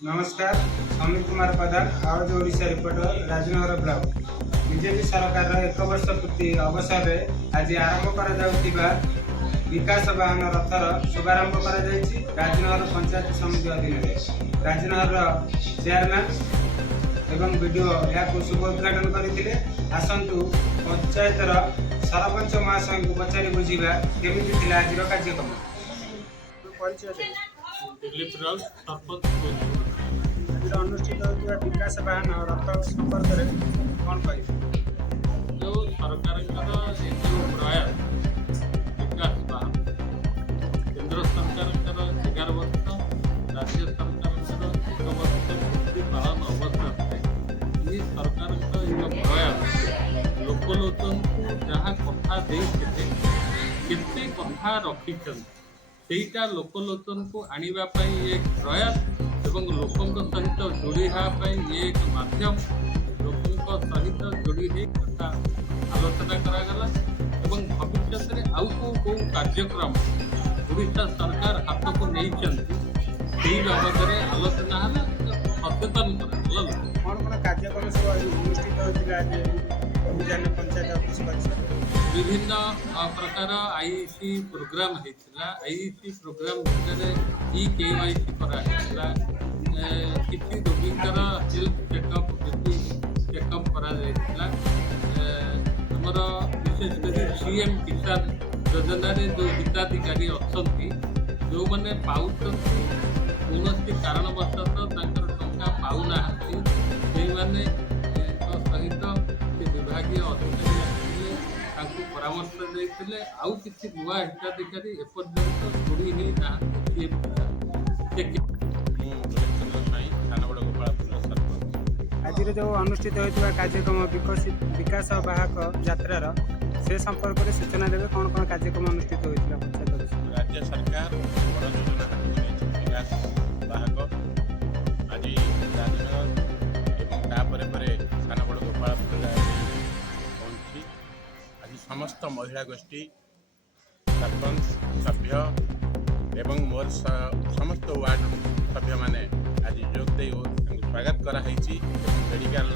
नमस्कार, अमित कुमार प्रधान आवाज Odisha reporter Rajnagar block. BJP सरकार एक वर्ष पूर्ति अवसर में आज आरंभ करा विकास वाहन रथर शुभारंभ राजनगर पंचायत समिति अधीन राजनगर चेयरमैन एवं वीडियो यहाँ शुभ उद्घाटन करते। आसतु पंचायतर सरपंच महाशय को पचारि बुझा केमी आज कार्यक्रम। दिलीप राउत सरपंच आज अनुष्ठित होता विकास वाहन रथ संपर्क में कौन कह जो सरकार जो प्रयास विकास वाहन केंद्र सरकार 11 वर्ष राज्य सरकार 1 वर्ष पूर्ति पालन अवसर में सरकार प्रयास लोकलोचन को जहाँ कथा केते कथा रखिंट सेटा लोकलोचन को आने एक प्रयास एवं लोकों सहित जोड़ी ये एक माध्यम लोकों सहित जोड़ी कथा आलोचना करागला एवं भविष्य में आउ कौ कार्यक्रम ओडिशा सरकार हाथ को नहीं बाबद आलोचना सचेतन कौन कार्यक्रम सब अनुष्ठित होता अभियान पंचायत ऑफिस परिसर विभिन्न प्रकार आईसी प्रोग्राम होता आईसी प्रोग्राम भितर KYC करा किसी रोगीकर हेल्थ चेकअप चेकअप करा आमर विशेषकर सीएम किसान योजना जो हिताधिकारी अच्छा जो मैंने पाँच कौन कारणवशत टंका पाऊना से सहित विभाग अधिकारी परामर्श देते आउ किसी नुआ हिताधिकारी एपर्यंत जोड़ी नहीं ना आज जो अनुष्ठित होता कार्यक्रम विकास वाहक यात्रार से संपर्क में सूचना देवे कौन कौन कार्यक्रम अनुष्ठित होता पंचायत राज्य सरकार बड़ योजना हाथ विकास वाहक आज राजनगर एवं तापर सानबड़ गोपालपुर पहुंची आज समस्त महिला गोष्ठी सरपंच सभ्य एवं मोर समस्त वार्ड सभ्य माने आज जोग दे स्वागत करा मेडिकल